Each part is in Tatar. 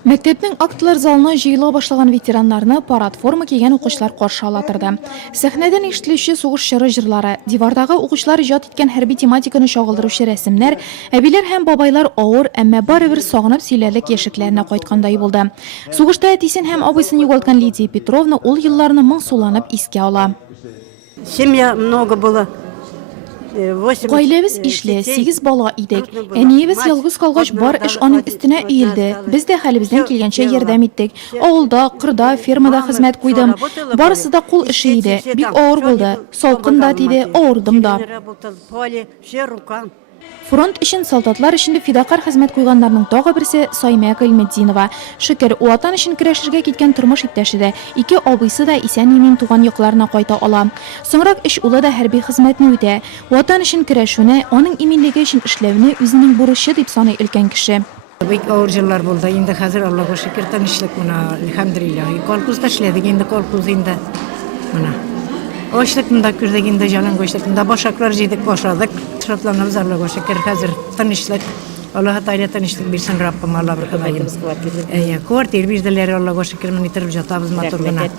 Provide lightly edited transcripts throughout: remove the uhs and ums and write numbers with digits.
Мәктәпнең актлар залына җыела башлаган ветераннарны парад форма кигән укучылар каршы ала торды. Сәхнәдән ишетелүче сугыш чоры җырлары, дивардагы укучылар иҗат иткән хәрби тематиканы чагылдыручы рәсемнәр, әбиләр һәм бабайлар авыр, әмма барыбер сагынып сөйләрлек яшьлекләренә кайткандай булды. Сугышта әтисен һәм абыйсын югалткан Лидия Петровна ул елларны моңсуланып искә ала. Семья много было. Гаиләбез ишле, 8 бала идек. Әниебез ялгыз калгач бар эш аның өстенә иелде. Без дә хәлебездән килгәнчә ярдәм иттек. Авылда, кырда, фермада хезмәт куйдым. Барысы да кул эше иде. Бик авыр булды. Салкын да тиде, авырдым да. Фронт өчен, солдатлар өчен фидакар хезмәт куйганнарның тагы берсе Саймия Гыйлметдинова. Шөкер, ватан өчен көрәшергә киткән тормыш иптәше дә, ике абыйсы да исән-имин туган якларына кайта ала. Соңрак эш улы да хәрби хезмәтне үтә. Ватан өчен көрәшүне, аның иминлеге өчен эшләүне үзенең бурычы дип саный өлкән кеше. Бик авыр җиллар булды. Инде хәзер Аллаһка шөкер тынычлык менә, әлхәмдүлиллаһ. Колхозда эшләдек, инде колхоз инде менә. Ачлыкны күрдек, инде җаның гочлыкны башаклар җыйдык, башладык. Шатланабыз Аллаһка шөкер, хәзер тынычлык. Аллаһ Тәгалә тынычлык бирсен Раббым, Алла бирһен. Квартира бирделәр, Аллаһка шөкер, менә итеп җатабыз матур гына.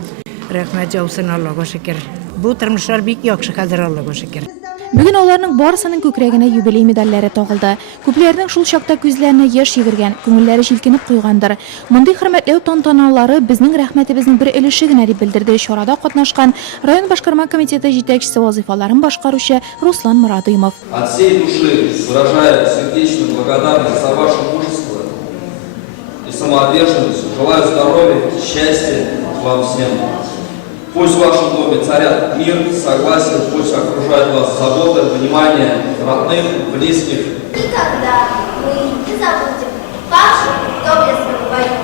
Рәхмәт җаусын Аллаһка шөкер. Бу тормышлар бик яхшы хәзер Аллаһка шөкер. Бүген аларның барысының күкрәгенә юбилей медальләре тагылды. Күпләрнең шул чакта күзләренә яшь йөгергән, күңелләре җилкенеп куйгандыр. Мондый хөрмәтләү тантаналары безнең рәхмәтебезнең бер өлеше генә дип белдерде чарада катнашкан район башкарма комитеты җитәкчесе вазифаларын башкаручы Руслан Мурадымов. От всей души выражаю сердечную благодарность за ваше мужество и самоотверженность. Желаю здоровья, счастья вам всем. Пусть в вашем доме царят мир, согласие, пусть окружает вас забота, внимание родных, близких. Никогда мы не забудем вашу доблестную войну.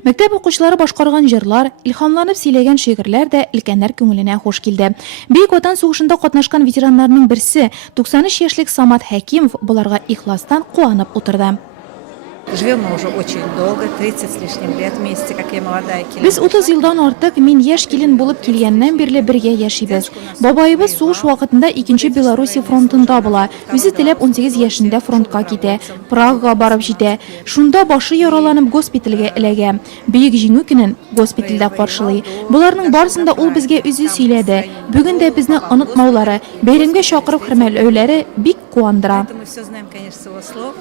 Мәктәп укучылары башкарган җырлар, илһамланып сөйләгән шигырьләр дә өлкәннәр күңеленә хуш килде. Бөек Ватан сугышында катнашкан ветераннарның берсе, 93 яшьлек Самат Хәкимов, буларга ихластан куанып утырды. Живем мы уже очень долго, 30 с лишним лет вместе, как я молодая килен. Без 30 елдан артык мин яшь килен булып килгәннән бирле бергә яшибез. Бабаебыз сугыш вакытында 2нче Белоруссия фронтында була. Үзе теләп 18 яшендә фронтка китә. Прагага барып җитә. Шунда башы яраланып госпитальгә эләгә. Бөек җиңү көнен госпитальдә каршылый. Буларның барысында ул безгә үзе сөйләде. Бүген дә безне онытмаулары, бәйрәмгә чакырып хөрмәтләүләре бик куандыра. Мы все знаем, конечно, с его слов.